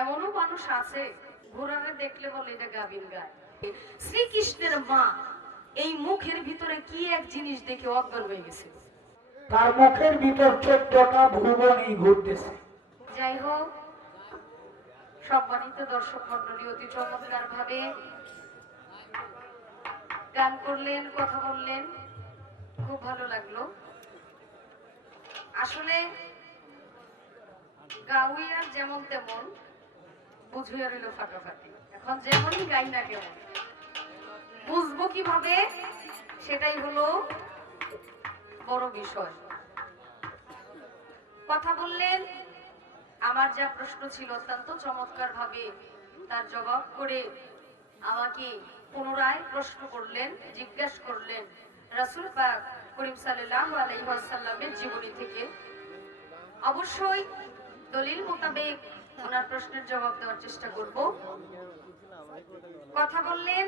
এমনও মানুষ আছে ঘোড়ারে দেখলে বলে এটা গাভীর গায়। শ্রীকৃষ্ণের মা এই মুখের ভিতরে কি এক জিনিস দেখে অজ্ঞান হয়ে গেছে। তার মুখের ভিতর 14টা ভুবনই ঘুরতেছে। যাই হোক, সম্মানিত দর্শক মন্ডলী অতি চমৎকার ভাবে গান করলেন, কথা বললেন, খুব ভালো লাগলো। আসলে গাউইয়ার যেমন তেমন বুঝুয়া রইল ফাটাফাটি। এখন যেমনই গাই না কেমন বুঝবো কিভাবে, সেটাই হলো বড় বিষয়। কথা বললেন, আমার যা প্রশ্ন ছিল অত্যন্ত চমৎকার ভাবে তার জবাব করে আমাকে পুনরায় প্রশ্ন করলেন, জিজ্ঞাসা করলেন রাসূল পাক করিম সাল্লাল্লাহু আলাইহি ওয়াসাল্লামের জীবনী থেকে। অবশ্যই দলিল মোতাবেক ওনার প্রশ্নের জবাব দেওয়ার চেষ্টা করব। কথা বললেন,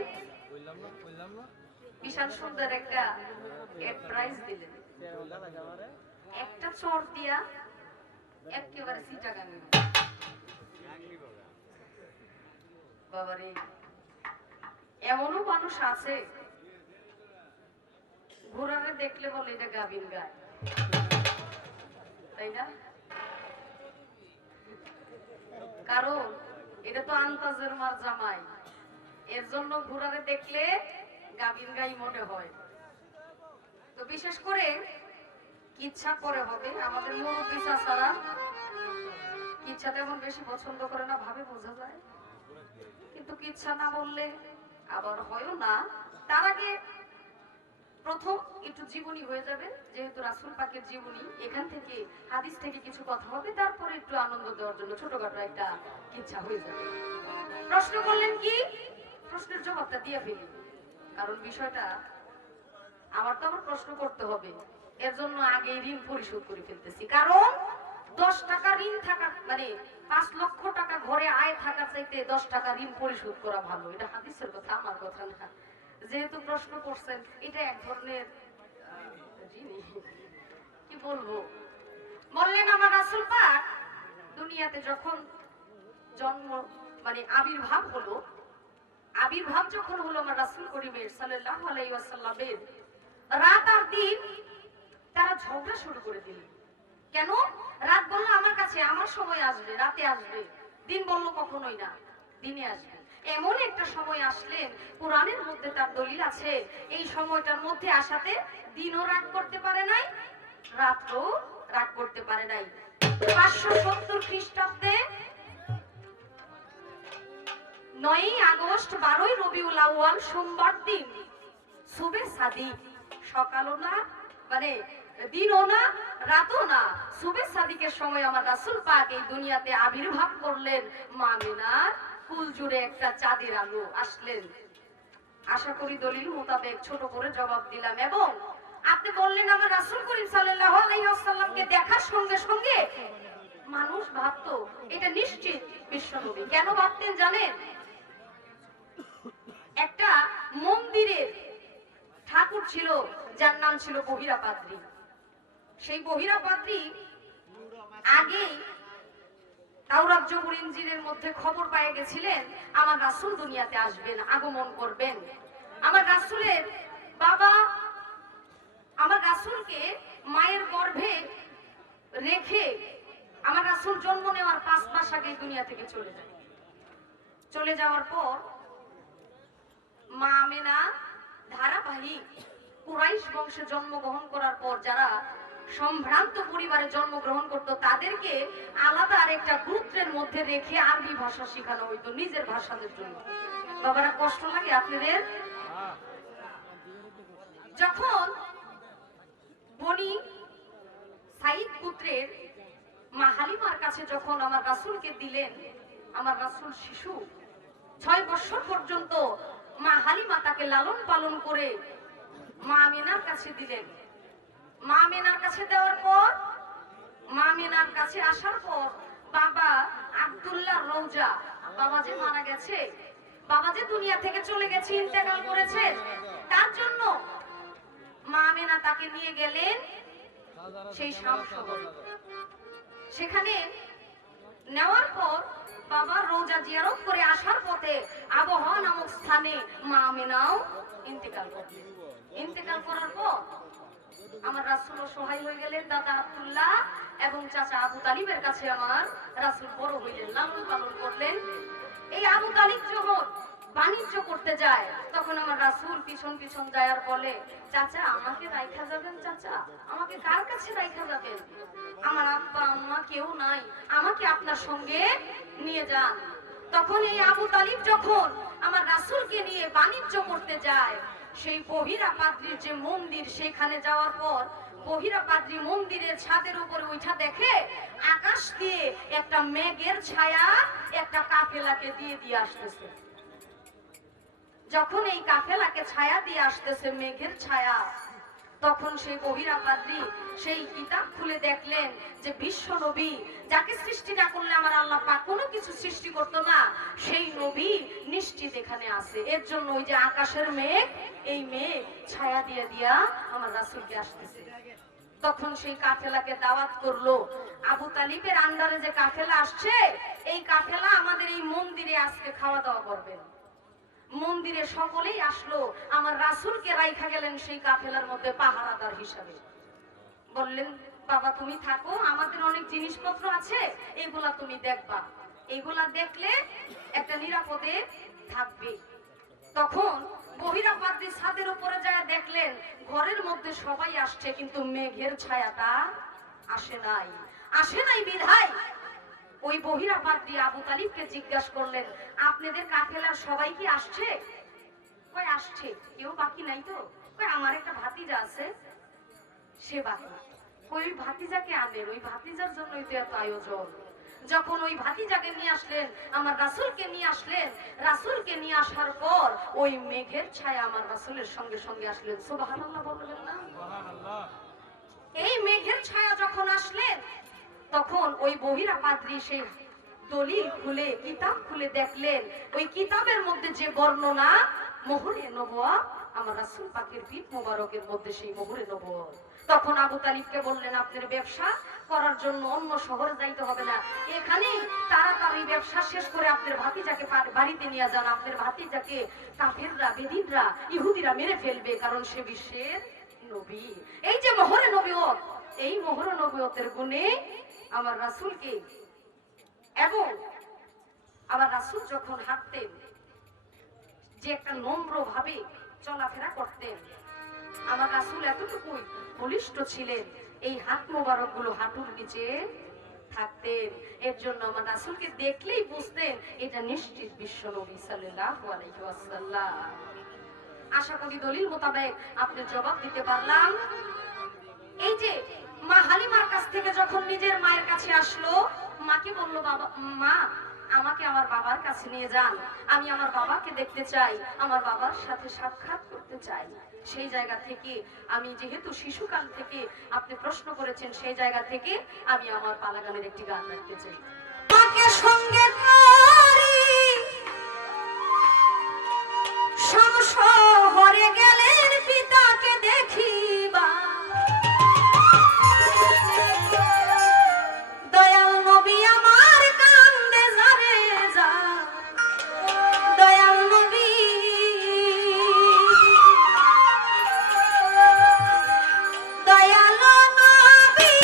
বিশাল সুন্দর একটা প্রাইজ দিলেন, একটা চোর দিয়া একেবারে সিটাগান। বাবারে, এমনও মানুষ আছে ঘোড়ারে দেখলে বলে এটা গাভীর গায়, তাই না? কারণ এটা তো আন্তাজের মার জামাই, এর জন্য ঘোড়ারে দেখলে গাভীর গাই মনে হয়। তো বিশেষ করে কিচ্ছা করে হবে, আমাদের মুরব্বী চাচারা কিচ্ছা তেমন বেশি পছন্দ করে না, ভাবে বোঝা যায়। কিন্তু কিচ্ছা না বললে আবার হয়ও না। তার আগে প্রথম একটু জীবনী হয়ে যাবে, যেহেতু রাসূল পাকের জীবনী, এখান থেকে হাদিস থেকে কিছু কথা হবে, তারপরে একটু আনন্দ দেওয়ার জন্য ছোটখাটো একটা কিচ্ছা হয়ে যাবে। প্রশ্ন করলেন কি, প্রশ্নের জবাবটা দিয়ে ফেলি, কারণ বিষয়টা আমার তো আমার প্রশ্ন করতে হবে, এর জন্য আগে ঋণ পরিশোধ করে ফেলতেছি। কারণ 10 টাকা ঋণ থাকা মানে 5 লক্ষ টাকা ঘরে আয় থাকার চাইতে 10 টাকা ঋণ পরিশোধ করা ভালো। এটা হাদিসের কথা, আমার কথা না। যেহেতু প্রশ্ন করছেন, এটা এক ধরনের কি বলবো, বললেন আমার রাসূল পাক দুনিয়াতে যখন জন্ম মানে আবির্ভাব হলো, আবির্ভাব যখন হলো আমার রাসূল করিমের সাল্লাল্লাহু আলাইহি ওয়াসাল্লামের, রাত আর দিন তারা ঝগড়া শুরু করে দিল। কেন? রাত বলল আমার কাছে আমার সময় আসবে, রাতে আসবে। দিন বলল কখনোই না, দিনে আসবে। এমন একটা সময় আসলেন, কোরআনের মধ্যে তার দলিল আছে, এই সময়টার মধ্যে আসাতে দিনও রাগ করতে পারে নাই, রাতও রাগ করতে পারে নাই। 570 খ্রিস্টাব্দে 9ই আগস্ট 12ই রবিউল আউয়াল সোমবার দিন সুবে সাদিক, সকালও না মানে দিনও না রাতও না, সুবে সাদিকের সময় আমার রাসূল পাক এই দুনিয়াতে আবির্ভাব করলেন। মা আমিনার কুল জুড়ে একটা চাঁদের আলো আসলেন। আশা করি দলিল মোতাবেক ছোট করে জবাব দিলাম। এবং আপনি বললেন আমার রাসূল করিম সাল্লাল্লাহু আলাইহি ওয়াসাল্লামকে দেখার সঙ্গে সঙ্গে মানুষ ভাবতো এটা নিশ্চিত বিশ্বনবী। কেন ভাবতেন জানেন? একটা মন্দিরের ঠাকুর ছিল যার নাম ছিল বহিরা পাদ্রী। সেই বহিরা পাদ্রী আগেই তাওরাত জবুর ইনজিলের মধ্যে খবর পেয়ে গেছিলেন আমার রাসূল দুনিয়াতে আসবেন, আগমন করবেন। আমার রাসূলের বাবা আমার রাসূলকে মায়ের গর্ভে রেখে আমার রাসূল জন্ম নেওয়ার 5 মাস আগে দুনিয়া থেকে চলে যায়। চলে যাওয়ার পর মা আমিনা ধারাবাহিক কুরাইশ বংশে জন্মগ্রহণ করার পর যারা সম্ভ্রান্ত পরিবারে জন্মগ্রহণ করত তাদেরকে আলাদা আরেকটা গোত্রের মধ্যে রেখে আরবি ভাষা শেখানো হইতো নিজের ভাষাদের জন্য। বাবারা কষ্ট লাগে আপনাদের? যখন বনি সাইদ পুত্রের মা হালিমার কাছে যখন আমার রাসূলকে দিলেন, আমার রাসূল শিশু 6 বছর পর্যন্ত মা হালিমা তাকে লালন পালন করে মা আমিনার কাছে দিলেন। মা আমিনার কাছে দেওয়ার পর, মা আমিনার কাছে আসার পর বাবা আব্দুল্লাহ রওজা, বাবা যে মারা গেছে, বাবা যে দুনিয়া থেকে চলে গেছে, ইন্তেকাল করেছে, তার জন্য মা আমিনা তাকে নিয়ে গেলেন সেই শাম শহরে। সেখানে নেওয়ার পর বাবা রোজা জিয়ারত করে আসার পথে আবহাওয়া নামক স্থানে মা আমিনাও ইন্তেকাল করলেন। ইন্তেকাল করার পর আমার রাসূল সহায় হয়ে গেলেন। দাদা আব্দুল্লাহ এবং চাচা আবু তালিবের কাছে আমার রাসূল বড় হইলেন, লালন পালন করলেন। এই আবু তালিব যখন বাণিজ্য করতে যায় তখন আমার রাসূল পিছন পিছন যায় আর বলে, চাচা আমাকে রাইখা যাবেন, চাচা আমাকে কার কাছে রাইখা যাবেন? আমার আব্বা আম্মা কেউ নাই, আমাকে আপনার সঙ্গে নিয়ে যান। তখন এই আবু তালিব যখন আমার রাসূলকে নিয়ে বাণিজ্য করতে যায়, সেই বহিরা পাদ্রীর যে মন্দির, সেখানে যাওয়ার পর বহিরা পাদ্রী মন্দিরের ছাদের উপরে উঠা দেখে আকাশ দিয়ে একটা মেঘের ছায়া একটা কাফেলাকে দিয়ে দিয়ে আসতেছে। যখন এই কাফেলাকে ছায়া দিয়ে আসতেছে মেঘের ছায়া, তখন সেই বহিরা পাদ্রী সেই কিতাব খুলে দেখলেন যে বিশ্ব নবী, যাকে সৃষ্টি না করলে আমার আল্লাহ পাক কোনো কিছু সৃষ্টি করতো না, সেই নবী নিশ্চিত এখানে আছে। এর জন্য ওই যে আকাশের মেঘ, এই মেঘ ছায়া দিয়ে দিয়া আমার রাসূলকে আসতেছে। তখন সেই কাফেলাকে দাওয়াত করলো, আবু তালিবের আন্ডারে যে কাফেলা আসছে, এই কাফেলা আমাদের এই মন্দিরে আজকে খাওয়া দাওয়া করবে। মন্দিরে সকলেই আসলো, আমার রাসূলকে রাইখা গেলেন সেই কাফেলার মধ্যে পাহারাদার হিসাবে। বললেন, বাবা তুমি থাকো, আমাদের অনেক জিনিসপত্র আছে, এগুলা তুমি দেখবা, এগুলা দেখলে একটা নিরাপদে থাকবে। তখন বহিরা পাদ্রী ছাদের উপরে যায় দেখলেন ঘরের মধ্যে সবাই আসছে, কিন্তু মেঘের ছায়াটা আসে নাই। আসে নাই বিধায় ওই বহিরা পাদ্রী আবু তালিবকে জিজ্ঞাসা করলেন, আপনাদের কাফেলার সবাই কি আসছে? কই আসছে, কেউ বাকি নাই তো? কই আমার একটা ভাতিজা আছে, সে বাকি। ওই ভাতিজাকে আনেন, ওই ভাতিজার জন্যই তো এত আয়োজন। যখন ওই ভাতিজাকে নিয়ে আসলেন, আমার রাসূলকে নিয়ে আসলেন, রাসূলকে নিয়ে আসার পর ওই মেঘের ছায়া আমার রাসূলের সঙ্গে সঙ্গে আসলেন। সুবহানাল্লাহ বলবেন না? সুবহানাল্লাহ। এই মেঘের ছায়া যখন আসলেন, তখন ওই বহিরা পাদ্রী সেই দলিল খুলে কিতাব খুলে দেখলেন, ওই কিতাবের মধ্যে যে বর্ণনা মোহরে নবুয়ত, আমার রাসূল পাকের পিঠ মোবারকের মধ্যে সেই মোহরে নবুয়ত। তখন আবু তালিবকে বললেন, আপনার ব্যবসা করার জন্য অন্য শহরে যাইতে হবে না, এখানেই তাড়াতাড়ি ব্যবসা শেষ করে আপনার ভাতিজাকে বাড়িতে নিয়ে যান। আপনার ভাতিজাকে কাফেররা, বেদীনরা, ইহুদিরা মেরে ফেলবে, কারণ সে বিশ্বের নবী। এই যে মোহরে নবুয়ত, এই মোহরে নবুয়তের গুণে আমার রাসূলকে, এবং আমার রাসূল যখন হাঁটতেন যে একটা নম্র ভাবে চলাফেরা করতেন, আমার রাসূল এতটুকুই বলিষ্ঠ ছিলেন, এই হাত মোবারক গুলো হাঁটুর নিচে থাকতেন। এর জন্য আমার রাসূলকে দেখলেই বুঝতেন এটা নিশ্চিত বিশ্ব নবী সাল্লাল্লাহু আলাইহি ওয়াসাল্লাম। আশা করি দলিল মোতাবেক আপনি জবাব দিতে পারলাম। এই যে মা হালিমার কাছ থেকে যখন নিজের মায়ের কাছে আসলো, মাকে বলল, বাবা, মা আমাকে আমার বাবার কাছে নিয়ে যান, আমি আমার বাবাকে দেখতে চাই, আমার বাবার সাথে সাক্ষাৎ করতে চাই। সেই জায়গা থেকে আমি, যেহেতু শিশুকাল থেকে আপনি প্রশ্ন করেছেন, সেই জায়গা থেকে আমি আমার পালা গানের একটি গান রাখতে চাই। মাকে সঙ্গে করি শহরে গেলেন পিতাকে দেখিবা, দয়াল নবী আমার কান্দে যারে যা, দয়াল নবী, দয়াল নবী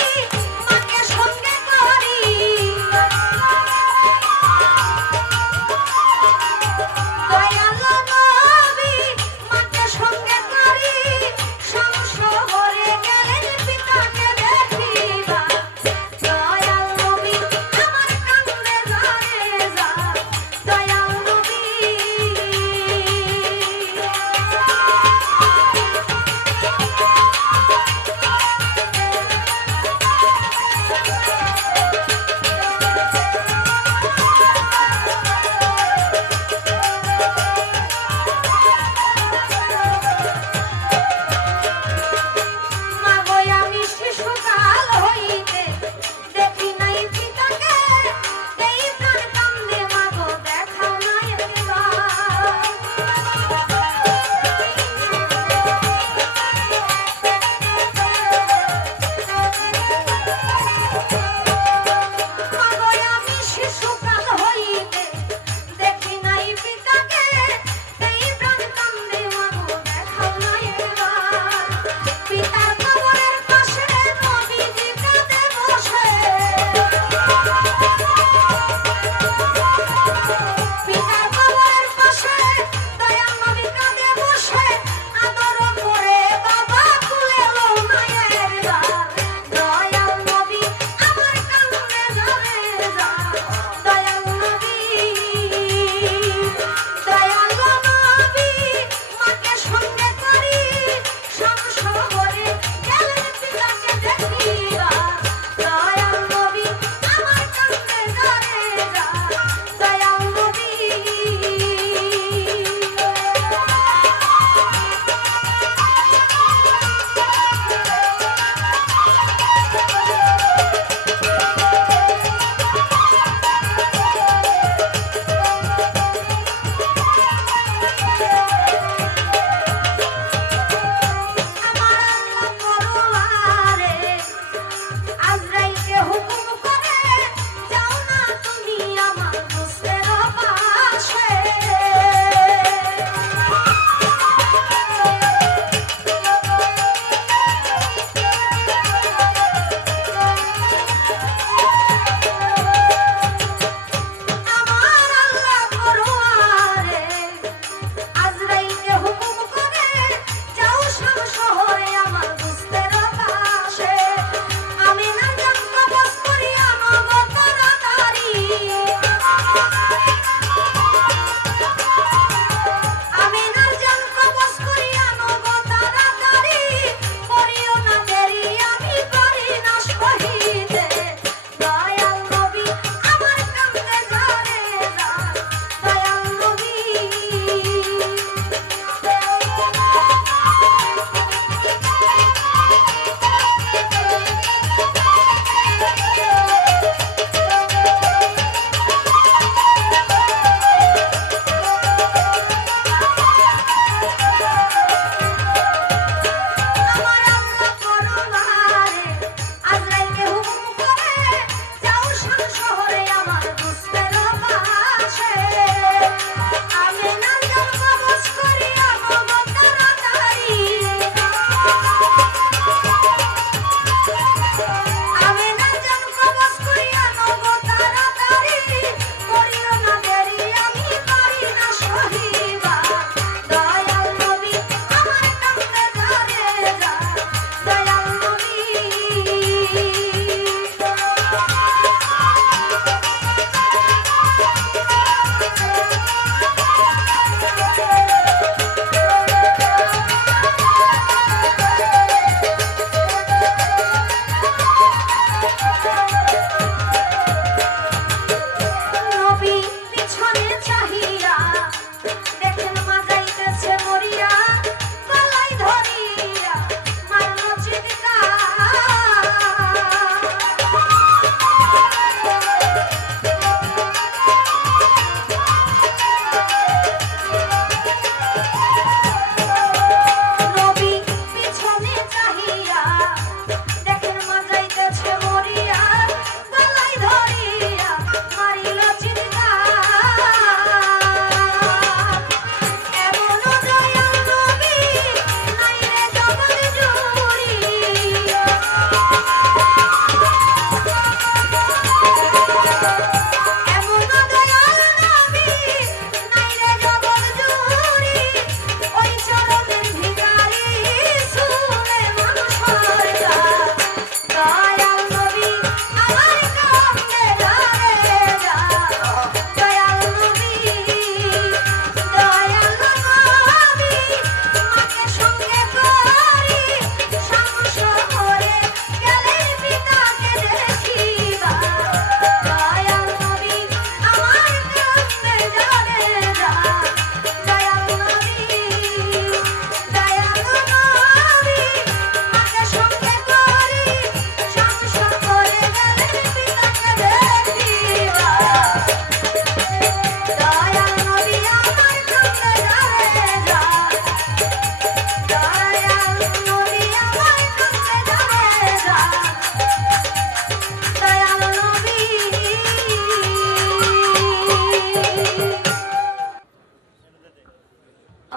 মাকে সঙ্গে করি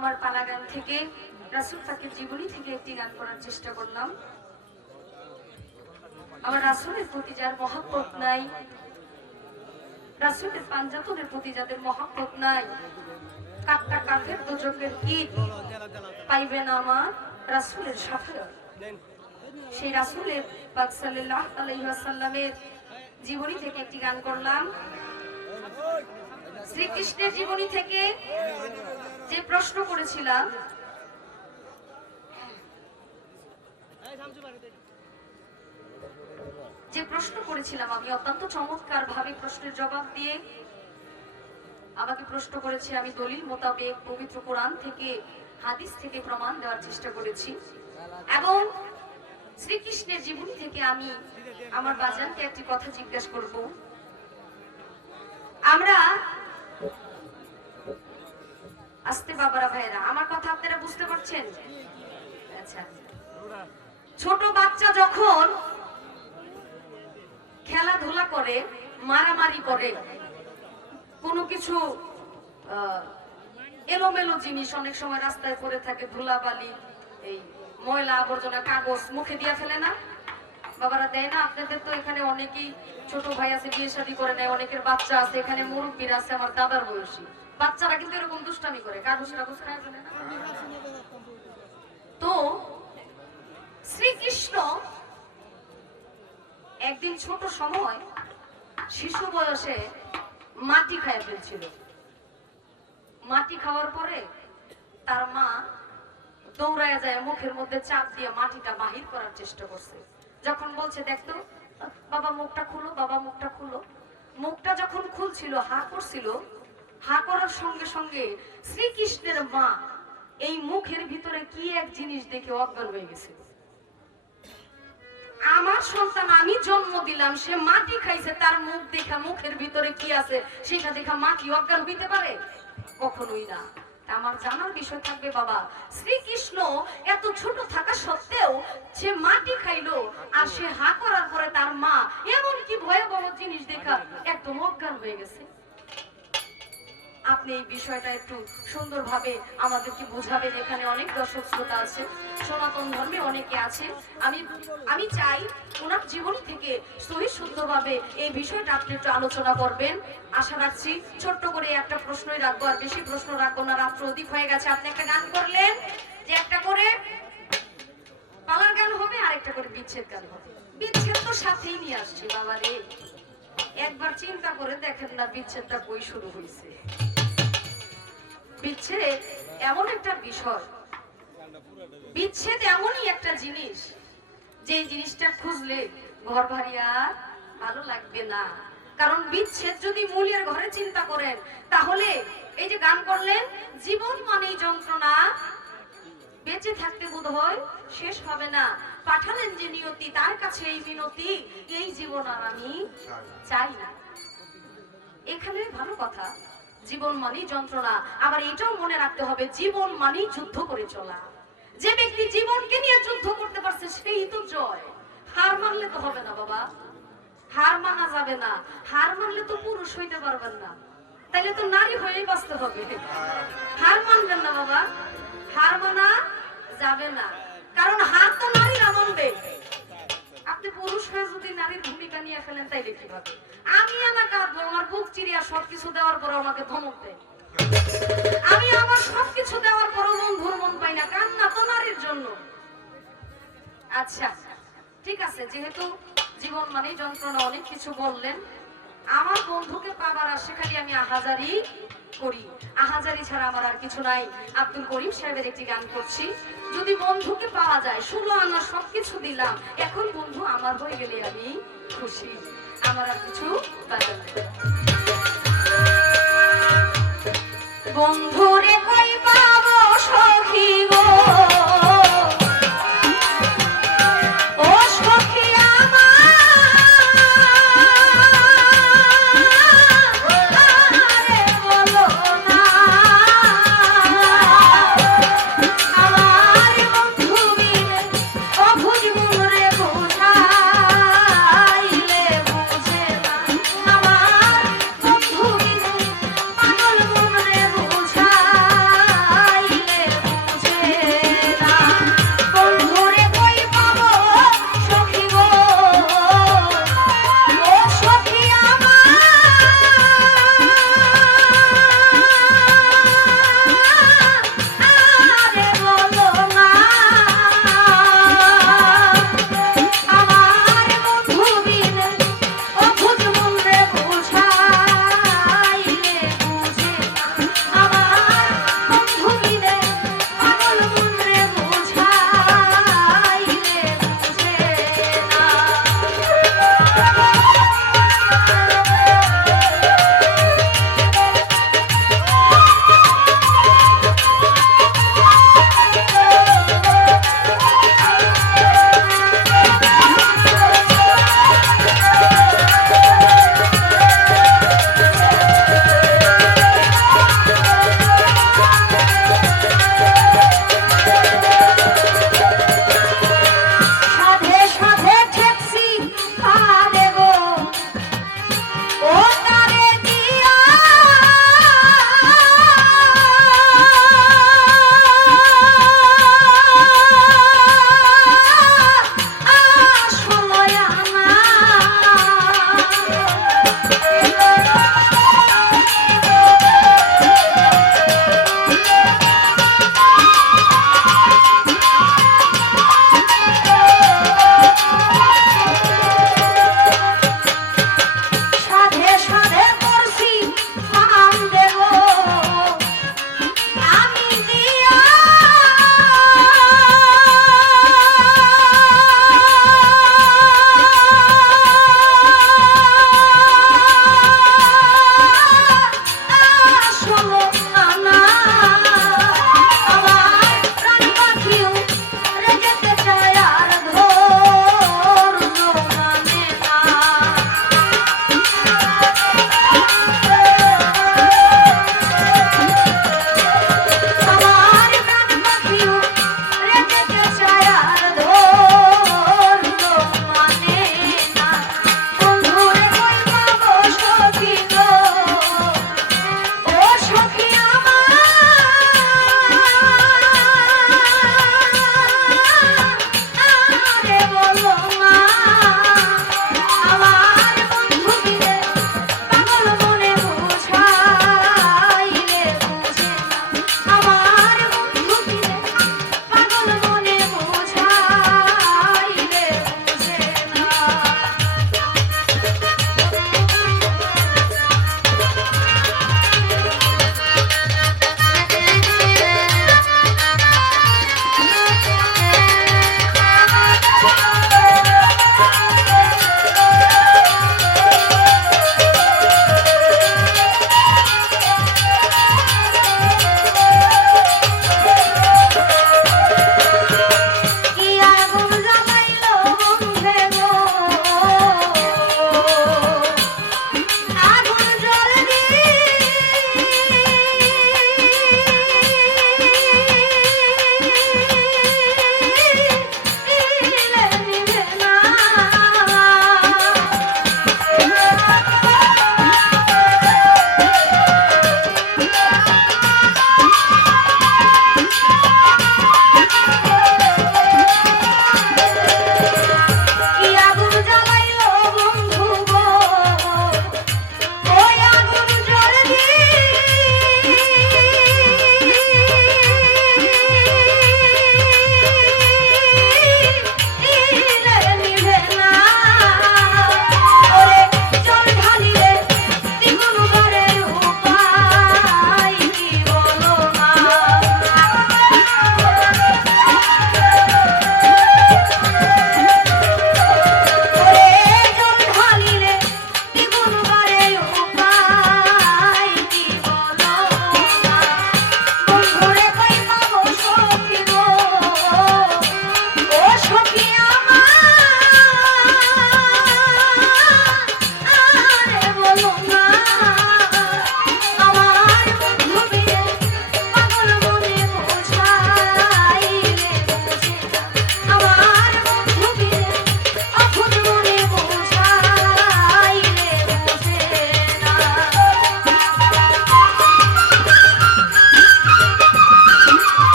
আমার পালা গান থেকে রাসূল পাকের জীবনী থেকে একটি গান করার চেষ্টা করলাম। আমার রাসূলের প্রতি যার মহব্বত নাই, রাসূলের পাঞ্জাতনের প্রতি যাদের মহব্বত নাই, কাটটা কাঠের দোজকের ইট পাইবে না আমার রাসূলের শাফায়াত। সেই রাসূলের পাক সাল্লাল্লাহু আলাইহি ওয়াসাল্লামের জীবনী থেকে একটি গান করলাম। শ্রীকৃষ্ণের জীবনী থেকে যে প্রশ্ন করেছিলাম, আমি অত্যন্ত চমৎকার ভাবে প্রশ্নের জবাব দিয়ে আমাকে প্রশ্ন করেছে, আমি দলিল মোতাবেক পবিত্র কোরআন থেকে হাদিস থেকে প্রমাণ দেওয়ার চেষ্টা করেছি এবং শ্রীকৃষ্ণের জীবনী থেকে আমি আমার বাজানকে একটি কথা জিজ্ঞাসা করব। আমরা আস্তে বাবারা ভাইরা, আমার কথা আপনারা বুঝতে পারছেন? আচ্ছা, ছোট বাচ্চা যখন খেলাধুলা করে, মারামারি করে, কোনো কিছু এলোমেলো জিনিস অনেক সময় রাস্তায় পড়ে থাকে, ধুলাবালি, এই ময়লা আবর্জনা, কাগজ মুখে দিয়ে ফেলে না বাবারা, দেয় না? আপনাদের তো এখানে অনেকেই ছোট ভাই আছে, বিয়ে শাদী করে নেয়, অনেকের বাচ্চা আছে, এখানে মুরব্বীরা আছে, আমার দাদার বয়সী বাচ্চারা কিন্তু এরকম দুষ্টামি করে, কাগজ টাগজ খায় ফেলে না। তো শ্রীকৃষ্ণ একদিন ছোট সময় শিশু বয়সে মাটি খাইয়া ফেলছিল। মাটি খাওয়ার পরে তার মা দৌড়ায় যায়, মুখের মধ্যে চাপ দিয়ে মাটিটা বাহির করার চেষ্টা করছে। যখন বলছে, দেখতো বাবা মুখটা খুলো, বাবা মুখটা খুলো, মুখটা যখন খুলছিল, হা করছিল, হা করার সঙ্গে সঙ্গে শ্রীকৃষ্ণের মা এই মুখের ভিতরে কি এক জিনিস দেখে অজ্ঞান হয়ে গেছে। আমার সন্তান আমি জন্ম দিলাম, সে মাটি খাইছে, তার মুখ দেখা মুখের ভিতরে কি আছে সেটা দেখা মা কি অজ্ঞান হইতে পারে? কখনোই না। আমার জানার বিষয় থাকবে, বাবা শ্রীকৃষ্ণ এত ছোট থাকা সত্ত্বেও সে মাটি খাইলো, আর সে হা করার পরে তার মা এমন কি ভয়াবহ জিনিস দেখা একদম অজ্ঞান হয়ে গেছে। আপনি এই বিষয়টা একটু সুন্দরভাবে আমাদেরকে বোঝাবেন। এখানে অনেক দর্শক শ্রোতা আছে, সনাতন ধর্মে অনেকে আছে। আমি চাই ওনার জীবনী থেকে সহি শুদ্ধভাবে এই বিষয়টা আপনি একটু আলোচনা করবেন। আশা রাখছি ছোট্ট করে একটা প্রশ্নই রাখবো, আর বেশি প্রশ্ন রাখবো না, রাত্র অধিক হয়ে গেছে। আপনি একটা গান করলেন, যে একটা করে পালার গান হবে আর একটা করে বিচ্ছেদ গান হবে। বিচ্ছেদ তো সাথেই নিয়ে আসছি বাবা রে, একবার চিন্তা করে দেখেন না বিচ্ছেদটা কই শুরু হয়েছে। বিচ্ছেদ এমন একটা বিষয়, বিচ্ছেদ এমনই একটা জিনিস যে জিনিসটা খুঁজলে ঘর ভারী আর ভালো লাগবে না। কারণ বিচ্ছেদ যদি মূলের ঘরে চিন্তা করেন, তাহলে এই যে গান করলেন, জীবন মানেই যন্ত্রণা, বেঁচে থাকতে বোধ হয় শেষ হবে না, পাঠালেন যে নিয়তি তার কাছে এই মিনতি, এই জীবন আর আমি চাই না। এখানে ভালো কথা, জীবন মানেই যন্ত্রণা। আবার এটাও মনে রাখতে হবে, জীবন মানেই যুদ্ধ করে চলা। যে ব্যক্তি জীবনকে নিয়ে যুদ্ধ করতে পারছে সেই তো জয়। হার মানলে তো হবে না বাবা, হার মানা যাবে না। হার মানলে তো পুরুষ হইতে পারবেন না, তাইলে তো নারী হয়েই বাঁচতে হবে। হার মানবেন না বাবা, হার মানা যাবে না, কারণ হার তো নারীরা মানবে। আপনি পুরুষ হয়ে যদি নারীর ভূমিকা নিয়ে ফেলেন তাইলে কি হবে? আমি আমার কাঁদবো, আমার বুক চিরিয়া সবকিছু দেওয়ার পর আমাকে ধমক দেয়। আমি আমার সবকিছু দেওয়ার পরও বন্ধুর মন পাই না, কান্না তো নারীর জন্য। আচ্ছা ঠিক আছে, যেহেতু জীবন মানে যন্ত্রণা, অনেক কিছু বললেন, আমার বন্ধুকে পাবার আশে খালি আমি আহাজারি করি, আহাজারি ছাড়া আমার আর কিছু নাই। আব্দুল করিম সাহেবের একটি গান করছি, যদি বন্ধুকে পাওয়া যায়, 16 আনা সবকিছু দিলাম, এখন বন্ধু আমার হয়ে গেলে আমি খুশি, আমার আর কিছু বাজার নেই। বন্ধুরে কই পাবো সখী গো, ও সখী আমার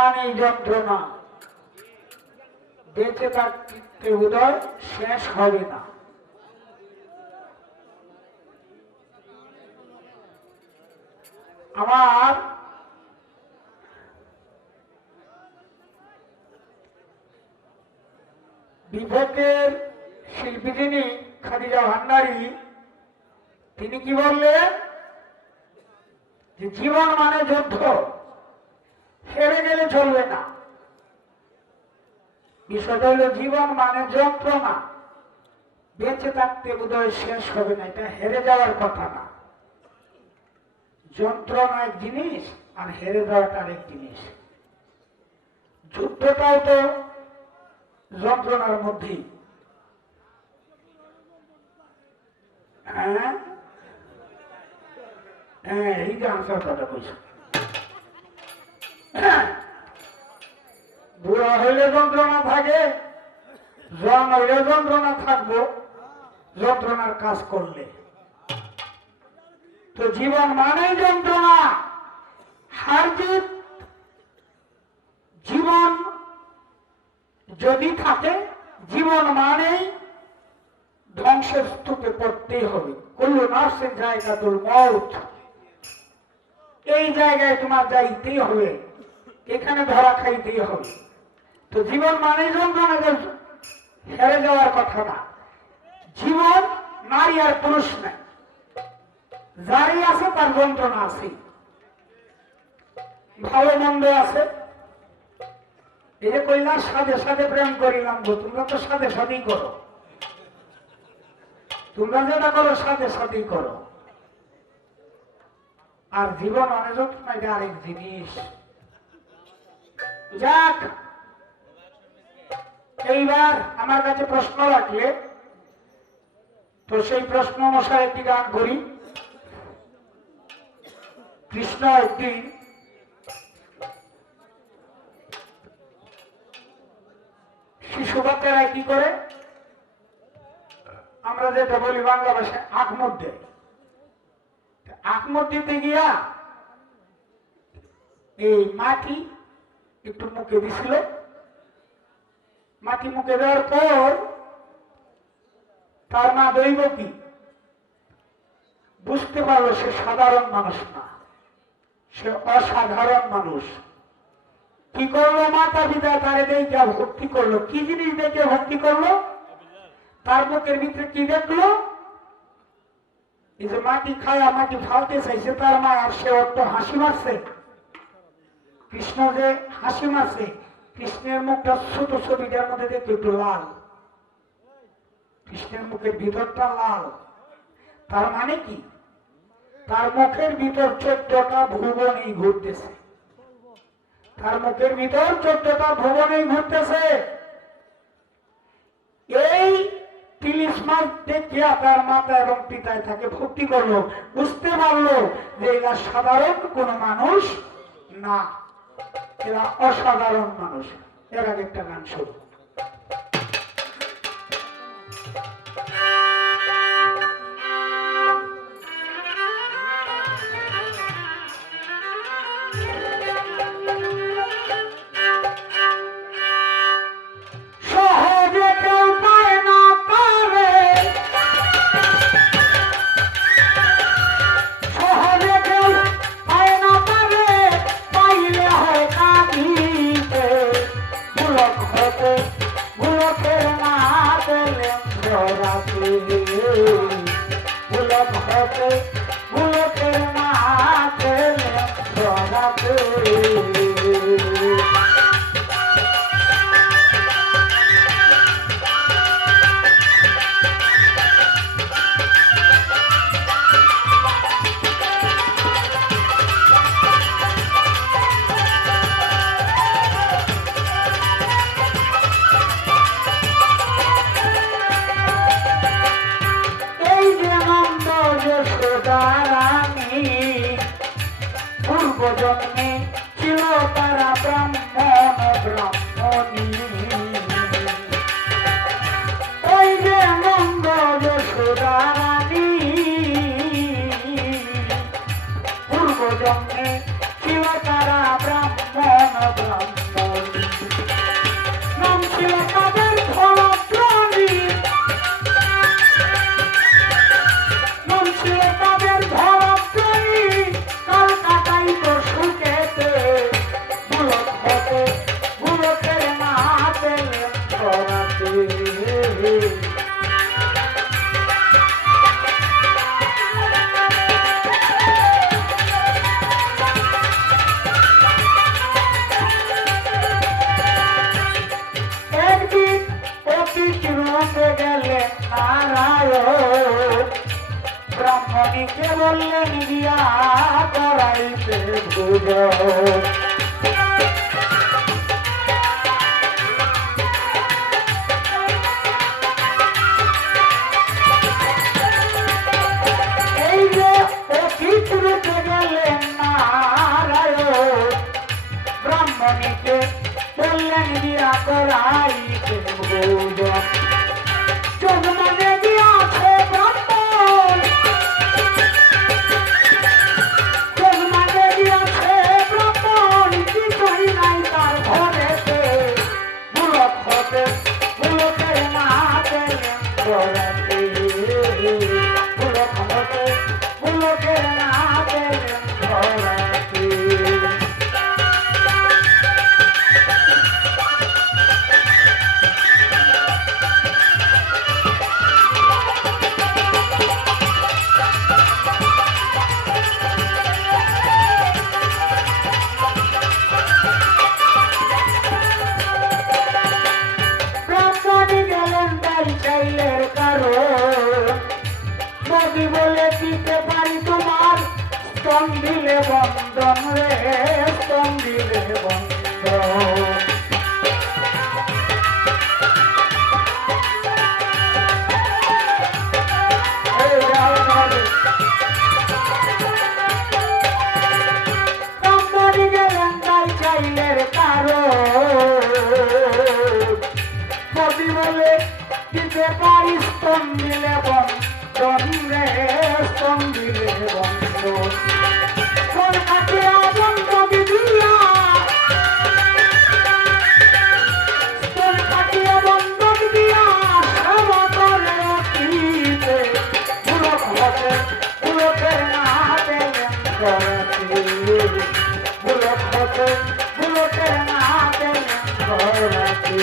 মানেই যন্ত্রণা, বেঁচে থাকতে উদয় শেষ হবে না। আমার বিবেকের শিল্পী যিনি খাদিজা ভান্ডারী, তিনি কি বললেন যে জীবন মানে যুদ্ধ, হেরে গেলে চলবে না। বিষয়টা হলো জীবন মানে যন্ত্রণা, বেঁচে থাকতে বোধহয় শেষ হবে না, এটা হেরে যাওয়ার কথা না। যন্ত্রণা এক জিনিস আর হেরে যাওয়াটা আরেক জিনিস। যুদ্ধটাও তো যন্ত্রণার মধ্যেই। হ্যাঁ হ্যাঁ, এই যে আনসার কথা বলছো, বুড়া হইলে যন্ত্রণা থাকে, জন হইলে যন্ত্রণা থাকবো, যন্ত্রণার কাজ করলে। তো জীবন মানেই যন্ত্রণা, হার জিত। জীবন যদি থাকে, জীবন মানেই ধ্বংসের স্তূপে পড়তেই হবে। কুল্লু নাফসিন যায়কাতুল মউত, এই জায়গায় তোমার যাইতেই হবে, এখানে ধরা খাইতেই হবে। তো জীবন মানে যন্ত্রণা, হেরে যাওয়ার কথা না। জীবন নারী আর পুরুষ নাই, যারই আছে তার যন্ত্রণা আছে, ভালো মন্দ আছে। এই যে কইলা সাথে সাথে প্রেম করিলাম গো, তোমরা তো সাথে সাথেই করো, তোমরা যেটা করো সাথে সাথেই করো। আর জীবন মানে যন্ত্রণা, এটা আরেক জিনিস। যাক, এইবার আমার কাছে প্রশ্ন রাখলে তো সেই প্রশ্ন অনুসারে একটি গান করি। কৃষ্ণ একদিন শিশু বাচ্চারা কি করে, আমরা যেটা বলি বাংলা ভাষায় আখমত দেয়। আখমত দিতে গিয়া এই মাটি একটু মুখে দিছিল, মাটি মুখে দেওয়ার পর তার মা দৈব কি বুঝতে পারলো সে সাধারণ মানুষ না, সে অসাধারণ মানুষ। কি করলো, মাতা পিতা তারে দেখে ভক্তি করলো। কি জিনিস দেখে ভক্তি করলো? তার মুখের ভিতরে কি দেখলো? এই যে মাটি খায়া মাটি ফালতে চাইছে তার মা, আর সে অত হাসি মারছে। কৃষ্ণ যে হাসি মারছে, কৃষ্ণের মুখটা ছোট ছবিটার মধ্যে দেখতে একটু লাল, কৃষ্ণের মুখের ভিতরটা লাল। তার মানে কি? তার মুখের ভিতর 14টা ভুবনই ঘুরতেছে, তার মুখের ভিতর 14টা ভুবনই ঘুরতেছে। এই 30 মাস দেখিয়া তার মাতা এবং পিতায় তাকে ভক্তি করলো, বুঝতে পারলো যে এরা সাধারণ কোন মানুষ না, এরা অসাধারণ মানুষ। এর আগে একটা গান শুরু। একদিন অতীত রূপে গেলেন নারায়ণ, ব্রাহ্মণীকে বললেন বিয়া করাইতে ভোজন। এই যে অতীত রূপে গেলেন নারায়ণ, ব্রাহ্মণীকে বললেন বিয়া করাইতে ভোজন। যজমানে গিয়াছে ব্রাহ্মণ, যজমানে গিয়াছে ব্রাহ্মণ, কিছুই নাই তার ঘরেতে। বুলক হতে বুলকের না পেলেন ঘরেতে, বুলক হতে বুলকের না পেলেন ঘরেতে। ব্রাহ্মণী গেলেন দাড়ি চাইলের কারণ, যদি বলে দিতে পারি তোমার স্তন দিলে বন্ধন রে, স্তন দিলে বন্ধন। এই যাও ঘরে। ব্রাহ্মণী গেলেন দাড়ি চাইলের কারণ, যদি বলে দিতে পারি স্তন দিলে বন্ধন রে, স্তন দিলে বন্ধন। কোন কাটিয়া বন্ধন দিয়া, কোন কাটিয়া বন্ধন দিয়া সেবা করে অতীতে। বুলক হতে বুলকের না পেলেন ঘরেতে, বুলক হতে বুলকের না পেলেন ঘরেতে।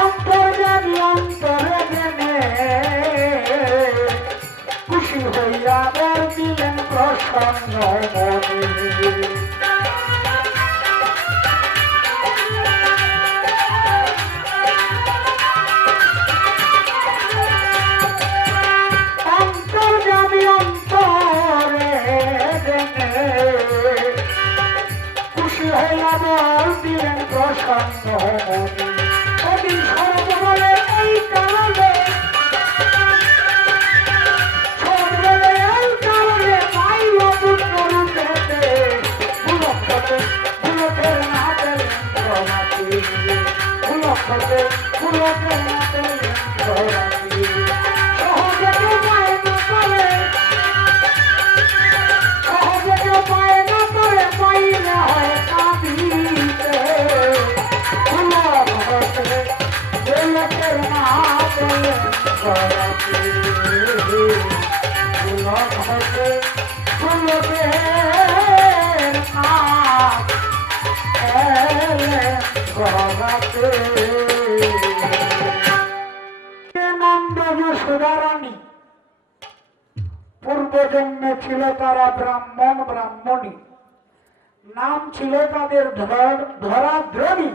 অন্তর্যামী অন্তরে জেনে খুশি হইয়া বর দিলেন প্রসন্ন মনে। অন্তর্যামী অন্তরে জেনে খুশি হইয়া বর দিলেন প্রসন্ন মনে। ওদিন সর্ববলে এই কারণে, সর্ববলে এই কারণে পাইল পুত্র রূপেতে। বুলক হতে বুলকের না পেলেন ঘরাতে, বুলক হতে বুলকের না পেলেন ঘরাতে। সহজে কেউ পায় না করে, সহজে কেউ পায় না করে, পাইলে হয় কাঁদিতে। বুলক হতে বুলকের না পেলেন ঘরাতে, বুলক হতে বুলকের না পেলেন ঘরাতে। নন্দ যশোদা রানী পূর্বজন্মে ছিল তারা ব্রাহ্মণ ব্রাহ্মণী, নাম ছিল তাদের ধরাদ্রণী,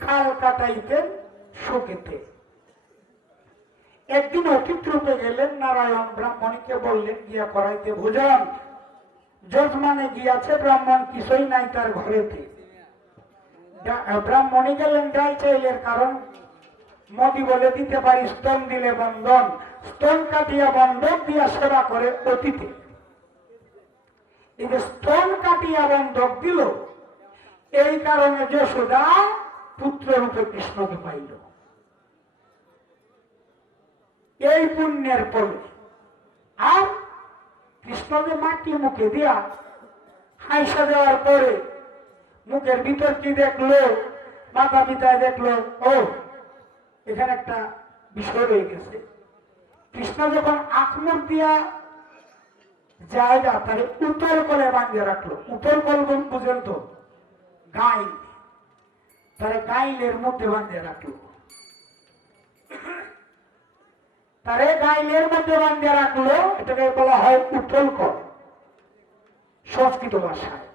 খাল কাটাইতেন সুখেতে। একদিন অতীত রূপে গেলেন নারায়ণ, ব্রাহ্মণীকে বললেন গিয়া করাইতে ভোজন। যজমানে গিয়াছে ব্রাহ্মণ, কিছুই নাই তার ঘরেতে। ব্রাহ্মণী গেলেন গাই চাইলের কারণ, মোদি বলে দিতে পারি স্তন দিলে বন্ধন, স্তন কাটিয়া বন্ধক দিয়া সেবা করে অতীতে। এই যে স্তন কাটিয়া বন্ধক দিল, এই কারণে যশোদা পুত্র রূপে কৃষ্ণকে পাইল। এই পুণ্যের ফলে আর কৃষ্ণকে মাটি মুখে দিয়া হাইসা দেওয়ার পরে মুখের ভিতর কি দেখলো, মাতা পিতা দেখলো ও এখানে একটা বিষয় রয়ে গেছে। কৃষ্ণ যখন আখমুখ দিয়া জায়গা তারে উত্তর করে বাঁধিয়ে রাখলো। উত্তর কল বুঝেন তো, গাইল, তারে গাইলের মধ্যে বাঁধিয়ে রাখলো। তারে গাইলের মধ্যে বাঁধিয়ে রাখলো, এটাকে বলা হয় উত্তর কল সংস্কৃত ভাষায়।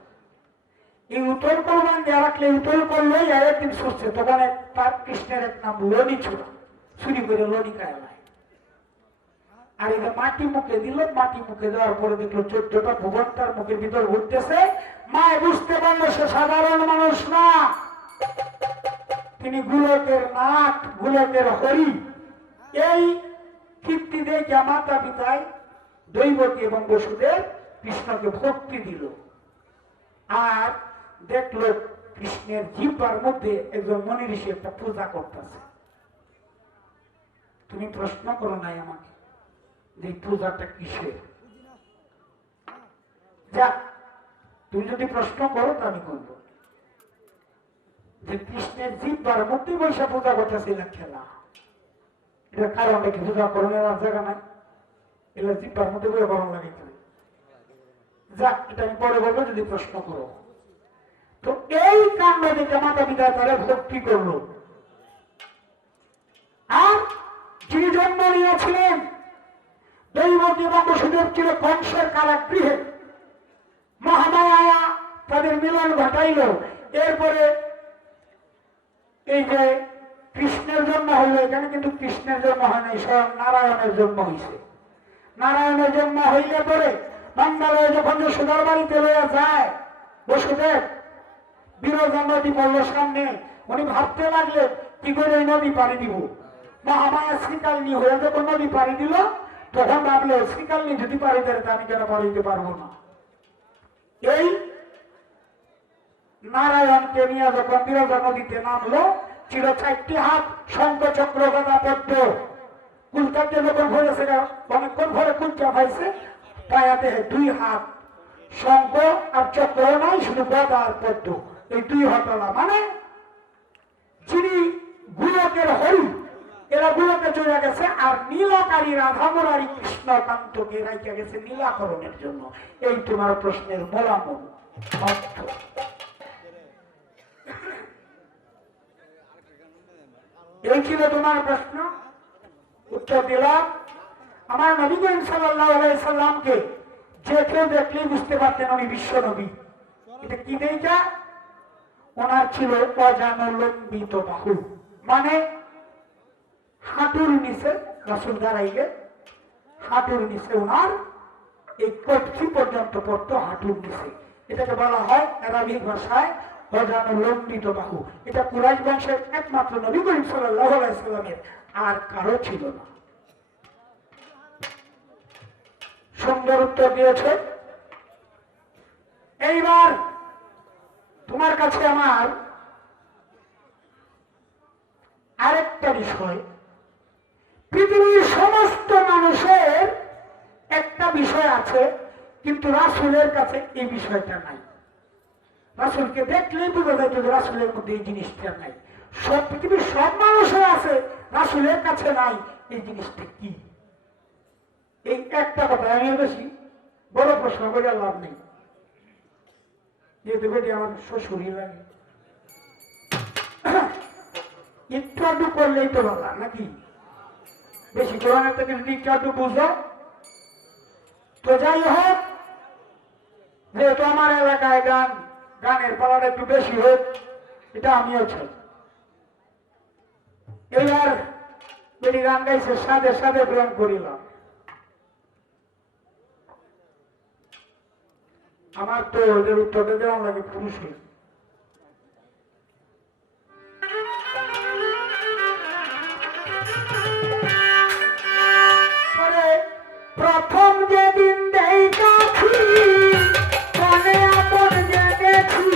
এই উত্তর কল বাঁধিয়ে রাখলে উত্তর করলে একদিন ছুটছে, তখন তার কৃষ্ণের এক নাম লনি ছিল, চুরি করে লনি খায়। আর এটা মাটি মুখে দিল, মাটি মুখে দেওয়ার পরে দেখলো 14টা ভুবন তার মুখের ভিতর ঘুরতেছে। মায় বুঝতে পারলো সে সাধারণ মানুষ না, তিনি গোলকের নাথ, গোলকের হরি। এই কীর্তি দেখে মাতা পিতায় দৈবকী এবং বসুদেব কৃষ্ণকে ভক্তি দিল। আর দেখলো কৃষ্ণের জিহ্বার মধ্যে একজন মনি ঋষি একটা পূজা করতেছে। তুমি প্রশ্ন করো নাই আমাকে যে পূজাটা কিসের? যা, তুমি যদি প্রশ্ন করো তো আমি করব যে কৃষ্ণের জিহ্বার মধ্যে বৈশা পূজা করতেছিল খেলা। এটার কারণ কি? পূজা করণের জায়গা নাই, এগুলো জিহ্বার মধ্যে বইয়া গরম লাগে। যা, এটা আমি পরে বলবো যদি প্রশ্ন করো। তো এই কাণ্ড দেখে মাতা পিতা তারা ভক্তি করলো। আর যিনি জন্ম নিয়েছিলেন দৈবকী এবং বসুদেব ছিল কংসের কারাগৃহে। মহামায়া তাদের মিলন ঘটাইল। এরপরে এই যে কৃষ্ণের জন্ম হইল, এখানে কিন্তু কৃষ্ণের জন্ম হয় নাই, স্বয়ং নারায়ণের জন্ম হয়েছে। নারায়ণের জন্ম হইলে পরে বাংলায় যখন যশোদার বাড়িতে লইয়া যায় বসুদেব, বিরোধা নদী পড়ল সামনে। উনি ভাবতে লাগলেন কি করে এই নদী পাড়ি দিব। মহামায়া শ্রীকালিনী হয়ে যখন নদী পাড়ি দিল, তখন ভাবলো শ্রীকালিনী যদি পাড়ি দেয় আমি কেন পাড়ি দিতে পারবো না। এই নারায়ণকে নিয়ে যখন বিরোধা নদীতে নামলো, ছিল 4টি হাত, শঙ্খ চক্র গদা পদ্ম। কুলকাতে যখন হয়েছে অনেকক্ষণ ভরে কুলচা পাইছে, পায়াতে 2 হাত, শঙ্খ আর চক্র নাই, শুধু গদা আর পদ্ম, এই 2 হতলা। মানে যিনি গোলকের হরি, এরা গোলকে চলে গেছে। আর নীলকারী রাধামুরারি কৃষ্ণকান্তকে রাইখা গেছে নীলাকরণের জন্য। এই তোমার প্রশ্নের মূলামূল অর্থ। এই ছিল তোমার প্রশ্ন, উত্তর দিলাম। আমার নবী করিম সাল্লাল্লাহু আলাইহি সাল্লামকে যে কেউ দেখলেই বুঝতে পারতেন উনি বিশ্ব নবী। এটা কি দেখা? ওনার ছিল অজানুলম্বিত বাহু, মানে হাঁটুর নিচে রাসূল দাঁড়াইলে হাঁটুর নিচে ওনার এই কবজি পর্যন্ত পড়তো, হাঁটুর নিচে। এটাকে বলা হয় আরবি ভাষায় অজানুলম্বিত বাহু। এটা কুরাইশ বংশের একমাত্র নবী করিম সাল্লাল্লাহু আলাইহি সাল্লামের, আর কারো ছিল না। সুন্দর উত্তর দিয়েছে। এইবার তোমার কাছে আমার আরেকটা বিষয়। পৃথিবীর সমস্ত মানুষের একটা বিষয় আছে, কিন্তু রাসূলের কাছে এই বিষয়টা নাই। রাসূলকে দেখলেই বোঝা যায় যে রাসূলের মধ্যে এই জিনিসটা নাই। সব পৃথিবীর সব মানুষের আছে, রাসূলের কাছে নাই। এই জিনিসটা কি? এই একটা কথা। আমি বেশি বড় প্রশ্ন করে লাভ নেই, যেহেতু বেটি আমার শ্বশুরই লাগে। একটু আধটু করলেই তো ভালো নাকি? বেশি কোরআনের থেকে যদি একটু আধটু বুঝো তো। যাই হোক, যেহেতু আমার এলাকায় গানের পালাটা একটু বেশি হোক, এটা আমিও চাই। এবার বেটি গান গাইছে, সাথে সাথে প্রেম করিলাম। আমার তো ওদের উত্তরটা দেওয়া লাগে পুরুষের। প্রথম যেদিন দেখাছি মনে আপন জেনেছি,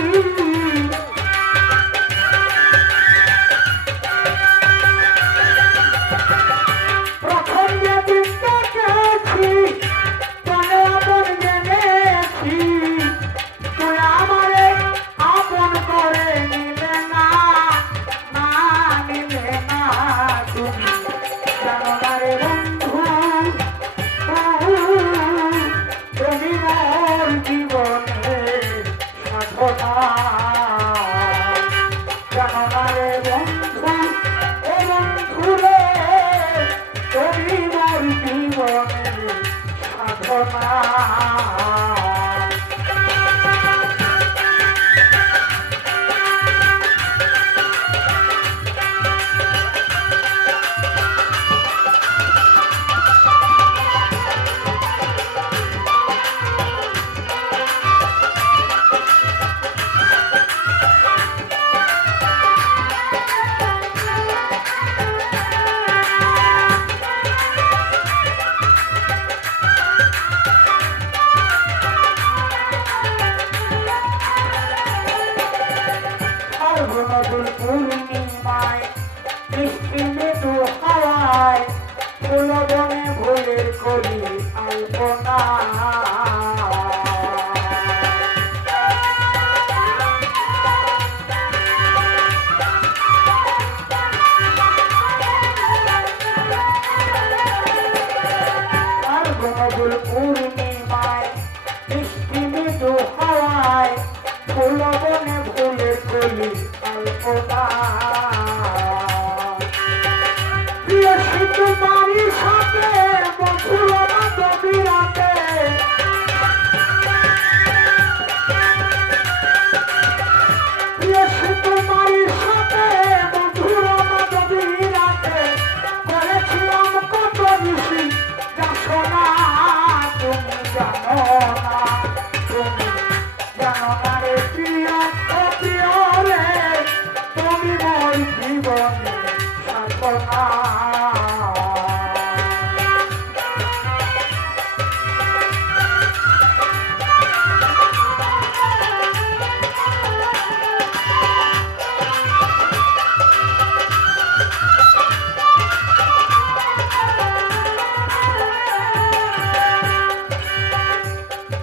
প্রথম যেদিন দেখেছি মনে আপন জেনেছি, তুই আমারে আপন করে নিলে না, না নদুল পূর্ণিমায় বৃষ্টি মৃদু হাওয়ায় ফুলবনে ভুলের করি আলপনা নদুল পূর্ণিমায় বৃষ্টি মৃদু হাওয়ায় ফুলবনে ভুলের কলি প্রিয় শীত বাড়ির সাথে বন্ধুর মাধবী রাতে প্রিয় শীত বাড়ির সাথে বন্ধুর মাধবী রাতে করেছিলাম কত বেশি জানো না তুমি জানো না তুমি জানো না রে প্রিয় প্রিয় রে তুমি মোর জীবনে সাধনা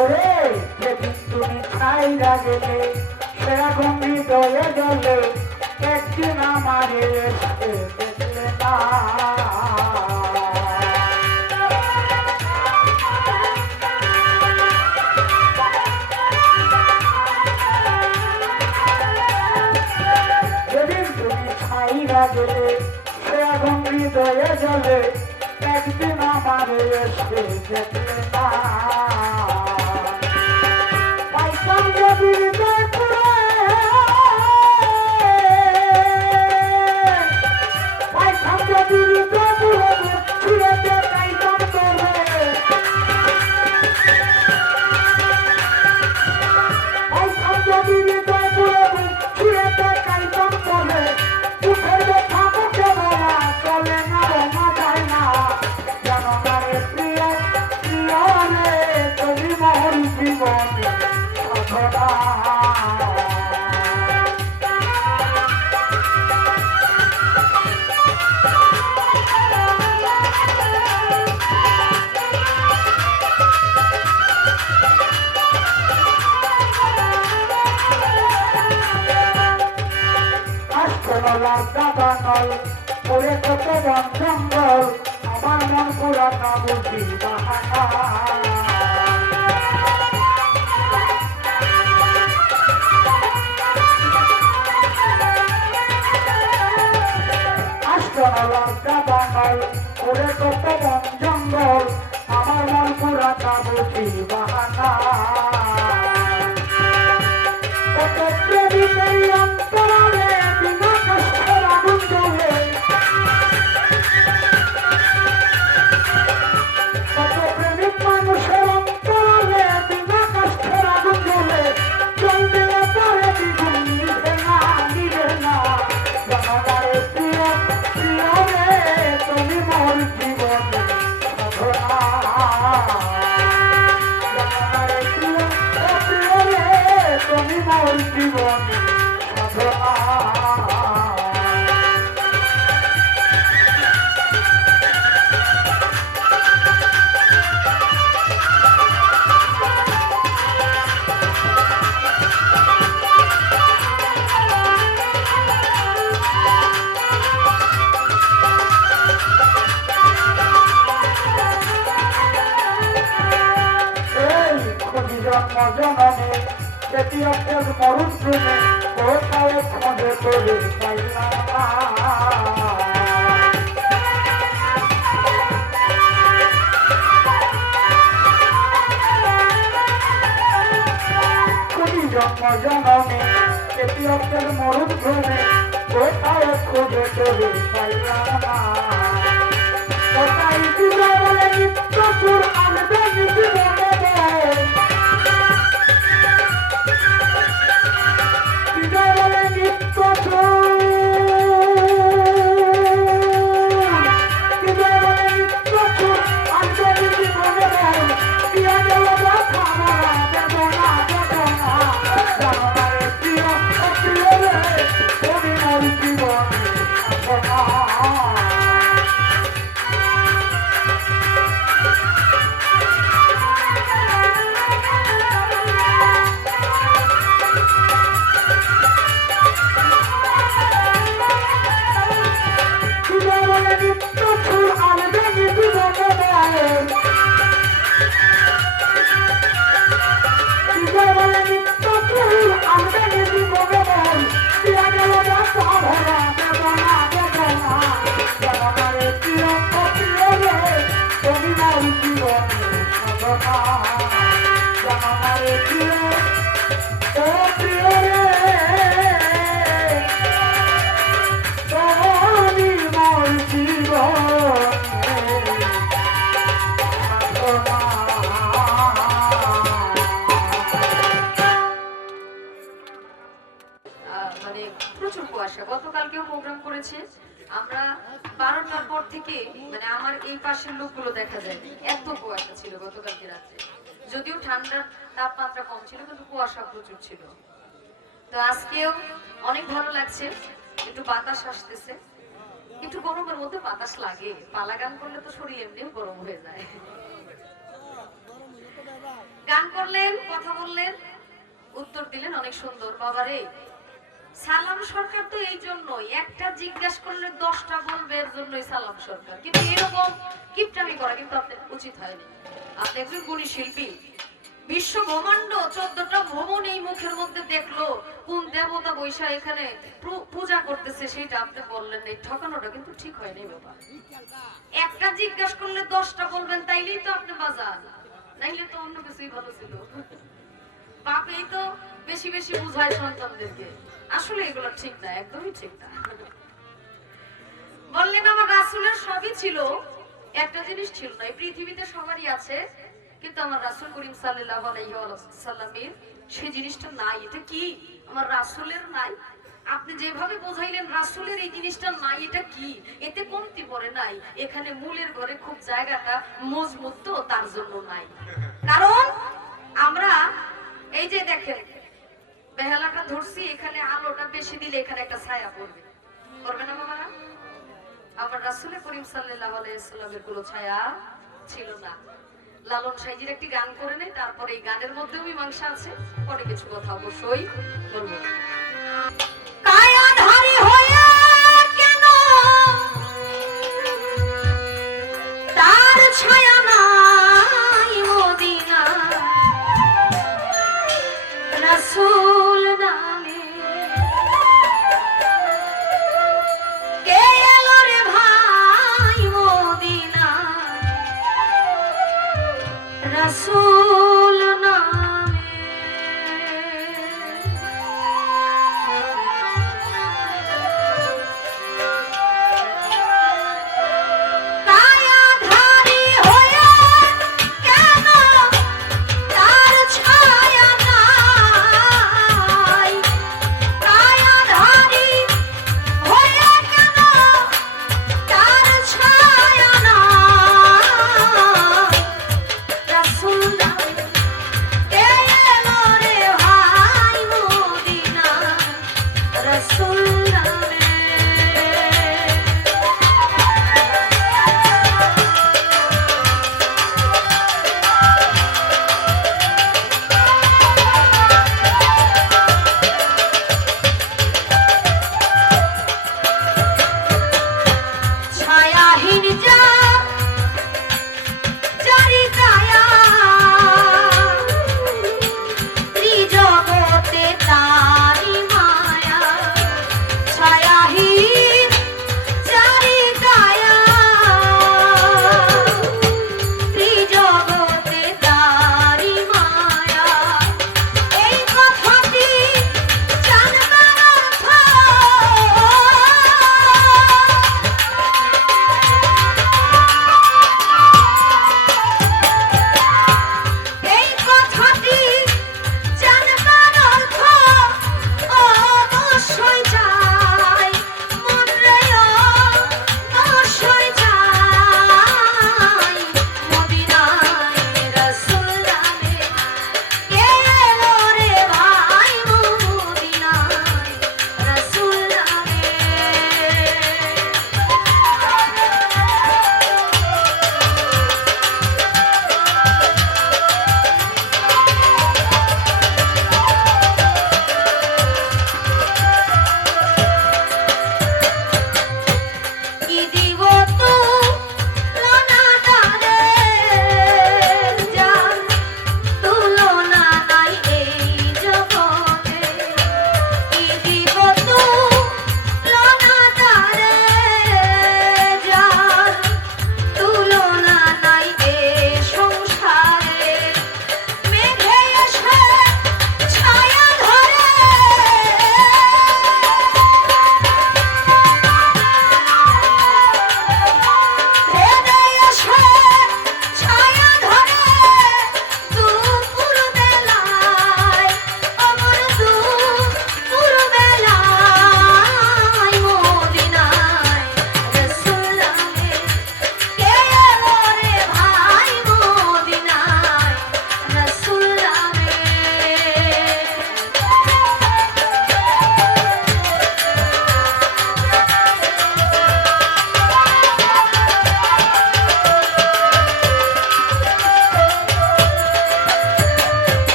ওরে যেদিন তুমি ছাইরা গেলে সেরকম হৃদয়ে গেলে একদিন আমারে এসে দেখলে না যেদিন তুমি ছাইরা গেলে সেরকম হৃদয়ে গেলে একদিন আমারে এসে দেখলে না দাবানল পরে কত বন জঙ্গল আমার মন পুরা না বুঝি বাহানা দাবানল পরে কত বন জঙ্গল আমার মন পুরা না বুঝি বাহানা কত প্রেমিকের অন্তরে বিনা কষ্টের আগুন জ্বলে কত প্রেমিক মানুষের অন্তরে বিনা কষ্টের আগুন জ্বলে জল দিলে পরে দ্বিগুণ নিভে না জনগারে প্রিয় প্রিয় রে তুমি মোর জীবনে সাধনা জনগারে প্রিয় প্রিয় রে তুমি মোর জীবনে সাধনা জননে সেটি অর্থের মরুভূমে কোথায় খোঁজে করে পাইলাম না মানে প্রচুর কুয়াশা। গতকালকেও প্রোগ্রাম করেছে আমরা 12টার পর থেকে, মানে আমার এই পাশের লোকগুলো দেখা যায় এত কুয়াশা ছিল গতকালকে রাত্রে। যদিও ঠান্ডার তাপমাত্রা কম ছিল কিন্তু কুয়াশা প্রচুর ছিল। তো আজকেও অনেক ভালো লাগছে, একটু বাতাস আসতেছে, একটু গরমের মধ্যে বাতাস লাগে। পালা গান করলে তো শরীর এমনিও গরম হয়ে যায়। গান করলেন, কথা বললেন, উত্তর দিলেন অনেক সুন্দর। বাবারে সালাম সরকার তো এই জন্যই, একটা জিজ্ঞাসা করলে 10টা বলবে, এর জন্যই সালাম সরকার। কিন্তু এরকম কিপটামি করা কিন্তু আপনার উচিত হয়নি। আপনি একজন গুণী শিল্পী, বিশ্ব ব্রহ্মাণ্ড 14টা ভ্রমণ এই মুখের মধ্যে দেখলো, কোন দেবতা বৈশা এখানে পূজা করতেছে সেটা আপনি বললেন। এই ঠকানোটা কিন্তু ঠিক হয়নি বাবা। একটা জিজ্ঞাসা করলে 10টা বলবেন, তাইলেই তো আপনি বাজান, নাইলে তো অন্য কিছুই ভালো ছিল। বাপেই তো বেশি বেশি বুঝায় সন্তানদেরকে, আসলে এগুলো ঠিক না, একদমই ঠিক না। বললেন আমার রাসূলের সবই ছিল, একটা জিনিস ছিল না। এই পৃথিবীতে সবারই আছে, কিন্তু আমার রাসূল করিম সাল্লাল্লাহু আলাইহি ওয়াসাল্লামের সেই জিনিসটা নাই। এটা কি? আমার রাসূলের নাই। আপনি যেভাবে বোঝাইলেন রাসূলের এই জিনিসটা নাই, এটা কি? এতে কমতি পড়ে নাই। এখানে মূলের ঘরে খুব জায়গাটা মজবুত, তো তার জন্য নাই। কারণ আমরা এই যে দেখেন বেহালাটা ধরছি, এখানে আলোটা বেশি দিলে এখানে একটা ছায়া পড়বে, করবে না বাবারা? আমার রাসূল করিম সাল্লাল্লাহু আলাইহি ওয়াসাল্লামের কোনো ছায়া ছিল না। লালন সাইজির একটি গান করে নেই, তারপরে এই গানের মধ্যেও মীমাংসা আছে, পরে কিছু কথা অবশ্যই বলবো। কায়াধারী হয়ে কেন তার ছায়া নাই মদিনা, রাসূল নামে কে এলো রে ভাই মদিনা, রাসূল নামে। কায়াধারী হয়ে কেন তার ছায়া নাই, কায়াধারী হয়ে কেন তার ছায়া নাই, রাসূল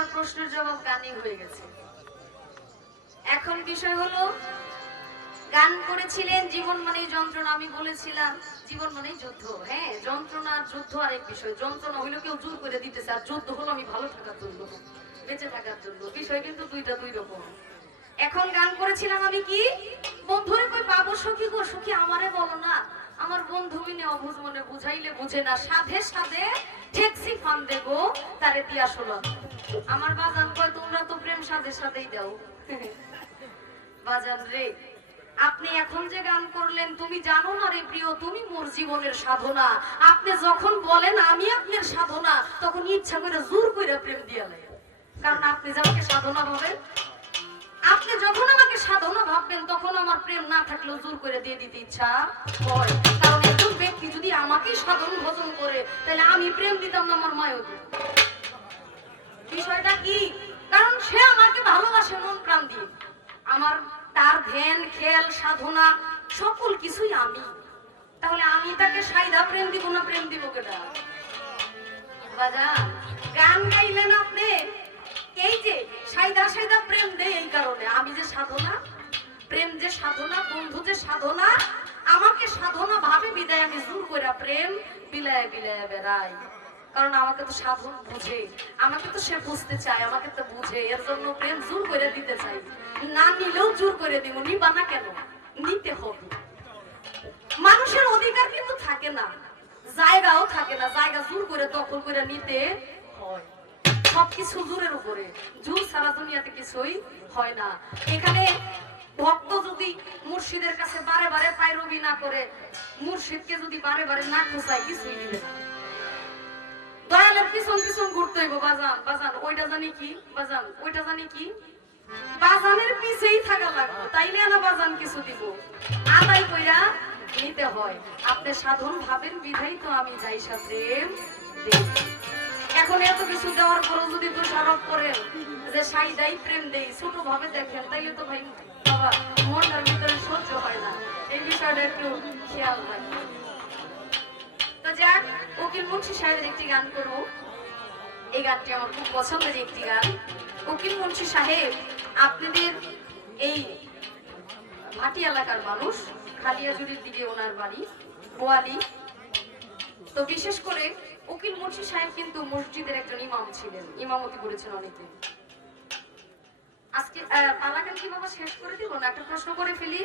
আমার প্রশ্নের জবাব গানই হয়ে গেছে। এখন বিষয় হলো, গান করেছিলেন জীবন মানেই যন্ত্রণা, আমি বলেছিলাম জীবন মানেই যুদ্ধ। হ্যাঁ, যন্ত্রণা আর যুদ্ধ আরেক বিষয়। যন্ত্রণা হইলো কেউ জোর করে দিতেছে, আর যুদ্ধ হলো আমি ভালো থাকার জন্য, বেঁচে থাকার জন্য। বিষয় কিন্তু দুইটা দুই রকম। এখন গান করেছিলাম আমি কি, বন্ধুরে কই পাবো সখী গো সখী আমারে বলো না, আমার বন্ধু বিনে অবুঝ মনে বুঝাইলে বুঝে না, সাধে সাধে ঠেকসি ফান্দে গো তারে দিয়া শোনো। আমার বাজান কয় তোমরা তো প্রেম সাধে সাধেই দাও। বাজান রে, আপনি এখন যে গান করলেন, তুমি জানো না রে প্রিয়, তুমি মোর জীবনের সাধনা। আপনি যখন বলেন আমি আপনার সাধনা, তখন ইচ্ছা করে জোর করে প্রেম দিয়া লাগে। কারণ আপনি যে আমাকে সাধনা ভাবেন, আপনি যখন আমাকে সাধনা ভাববেন, তখন আমার প্রেম না থাকলেও জোর করে দিয়ে দিতে ইচ্ছা হয়। কারণ একজন ব্যক্তি যদি আমাকে সাধন ভজন করে, তাহলে আমি প্রেম দিতাম না, আমার মায়ও দিত। বিষয়টা কি, কারণ সে আমাকে ভালোবাসে মন প্রাণ দিয়ে। আমার তার ধ্যান খেয়াল সাধনা সকল কিছুই আমি। তাহলে আমি তাকে সাইদা প্রেম দিব না প্রেম দিব কেটা? বাজান, গান গাইলেন আপনি, এই যে সাইদা সাইদা প্রেম দেয় এই কারণে, আমি যে সাধনা, প্রেম যে সাধনা, বন্ধু যে সাধনা, আমাকে সাধনা ভাবে বিদায় আমি জোর কইরা প্রেম বিলায় বিলায় বেড়াই। কারণ আমাকে তো সাধন বুঝে, আমাকে তো সে বুঝতে চায়, আমাকে তো বুঝে, এর জন্য প্রেম জোর করে দিতে চাই। না নিলেও জোর করে দিব, নিবা না কেন? নিতে হবে। মানুষের অধিকার কিন্তু থাকে না, জায়গাও থাকে না, জায়গা জোর করে দখল করে নিতে হয়। সবকিছু জোরের উপরে, জোর সারা দুনিয়াতে কিছুই হয় না। এখানে ভক্ত যদি মুর্শিদের কাছে বারে বারে পায়রবি না করে, মুর্শিদকে যদি বারে বারে না খোঁচায়, কিছুই দিবে না। দয়ালের পিছন পিছন ঘুরতে হইব। বাজান বাজান ওইটা জানি কি, বাজান ওইটা জানি কি, বাজানের পিছেই থাকা লাগবে, তাইলে না বাজান কিছু দিব। আদায় কইরা নিতে হয়। আপনি সাধন ভাবেন বিধাই তো আমি যাই সাথে। এখন এত কিছু দেওয়ার পরও যদি দোষারোপ করেন যে সাইদাই প্রেম দেই, ছোট ভাবে দেখেন, তাইলে তো ভাই বাবা মনটার ভিতরে সহ্য হয় না। এই বিষয়টা একটু খেয়াল রাখবেন। তো যাক, উকিল মুন্সি সাহেবের একটি গান করবো। এই গানটি আমার খুব পছন্দের একটি গান। উকিল মুন্সি সাহেব আপনাদের এই ভাটি এলাকার মানুষ, খালিয়াজুরির দিকে ওনার বাড়ি, বোয়ালি। তো বিশেষ করে উকিল মুন্সি সাহেব কিন্তু মসজিদের একজন ইমাম ছিলেন, ইমামতি করেছেন অনেকদিন। আজকে পালাগান কি বাবা শেষ করে দিব না? একটা প্রশ্ন করে ফেলি।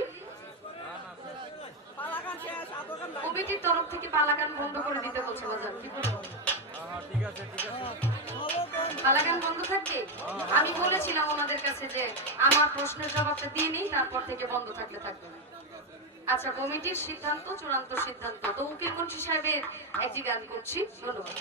কমিটির তরফ থেকে পালাগান বন্ধ করে দিতে বলছে বাজার, কি বলবো? পালাগান বন্ধ থাকবে? আমি বলেছিলাম ওনাদের কাছে যে আমার প্রশ্নের জবাবটা দিয়ে নিই, তারপর থেকে বন্ধ থাকলে থাকবে না। আচ্ছা, কমিটির সিদ্ধান্ত, চূড়ান্ত সিদ্ধান্ত। তো উকিল মুন্সি সাহেবের একটি গান করছি। ধন্যবাদ।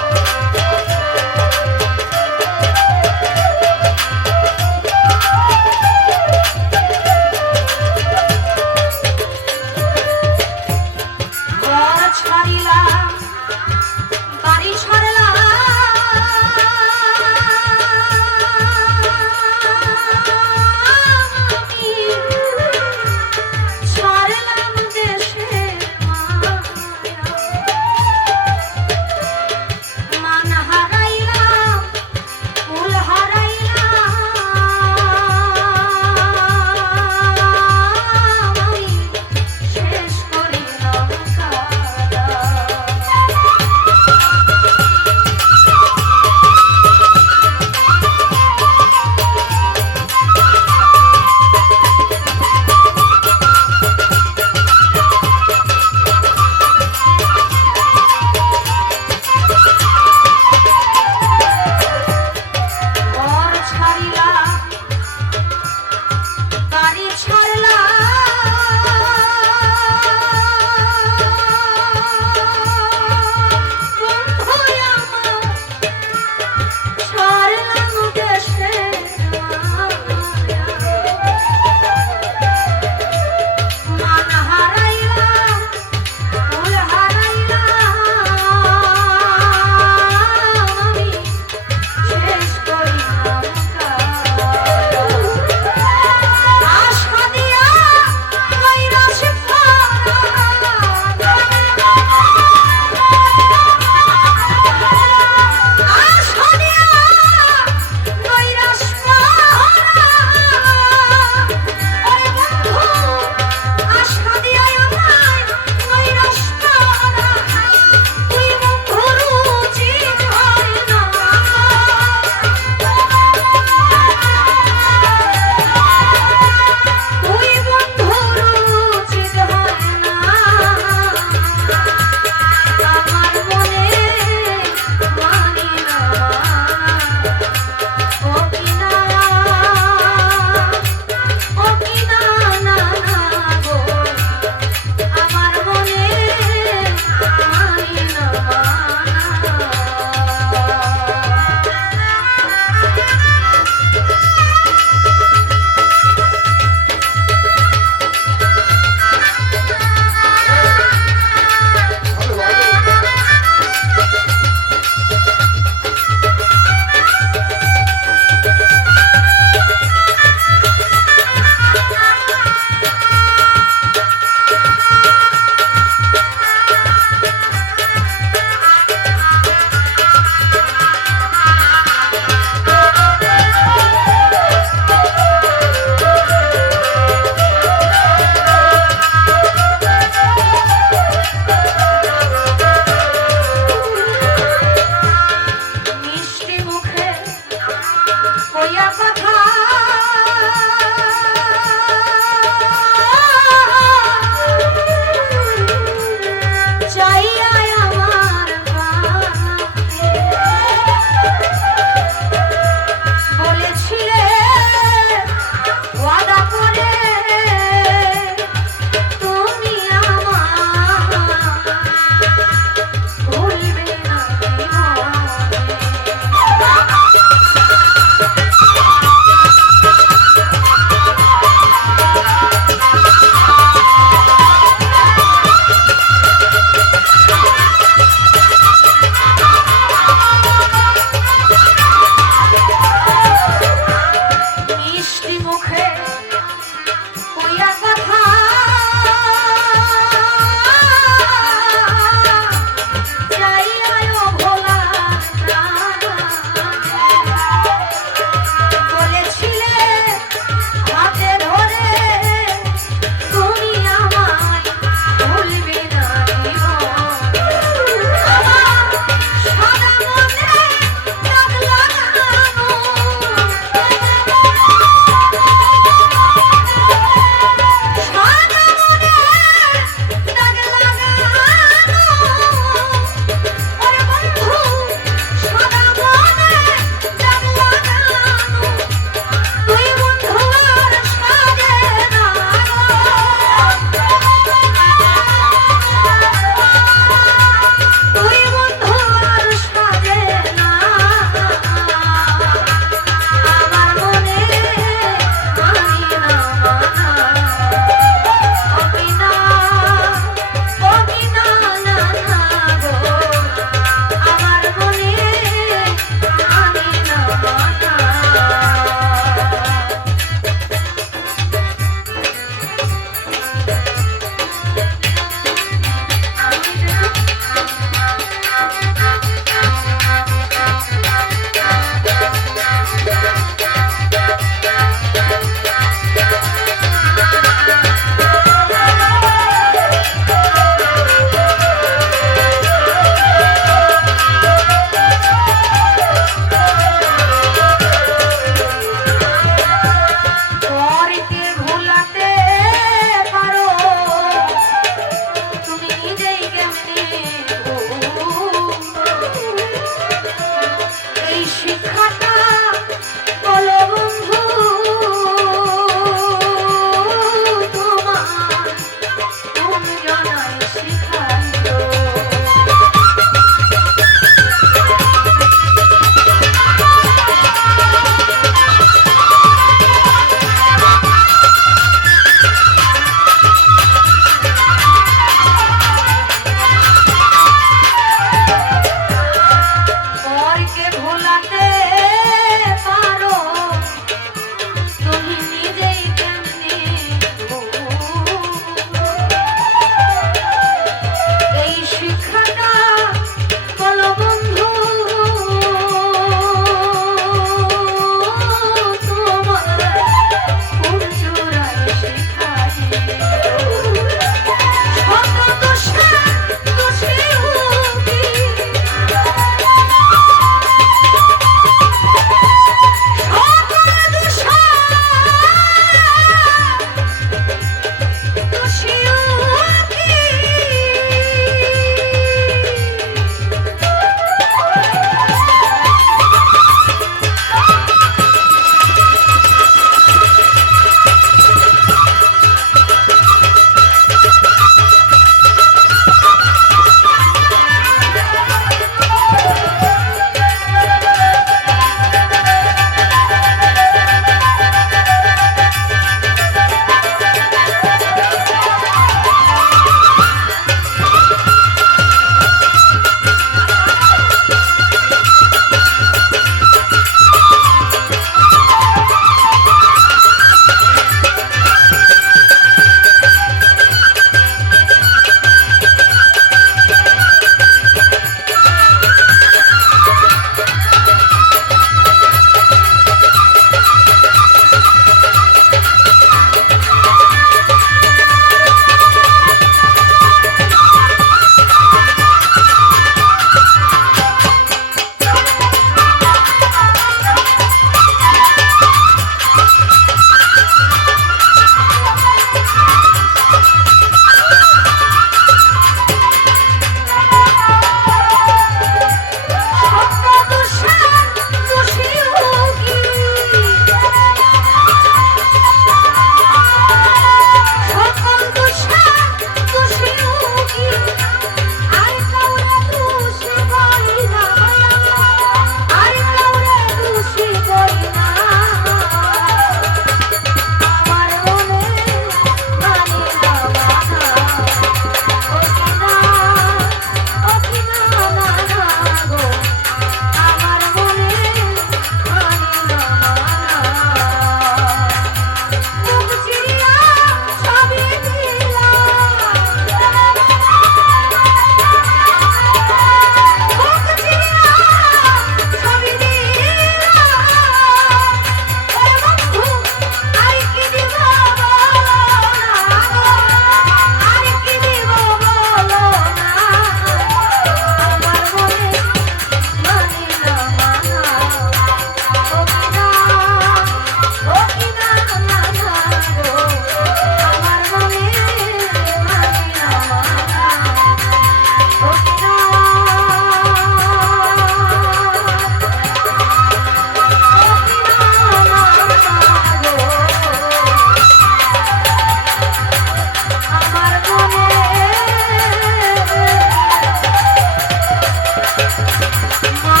মা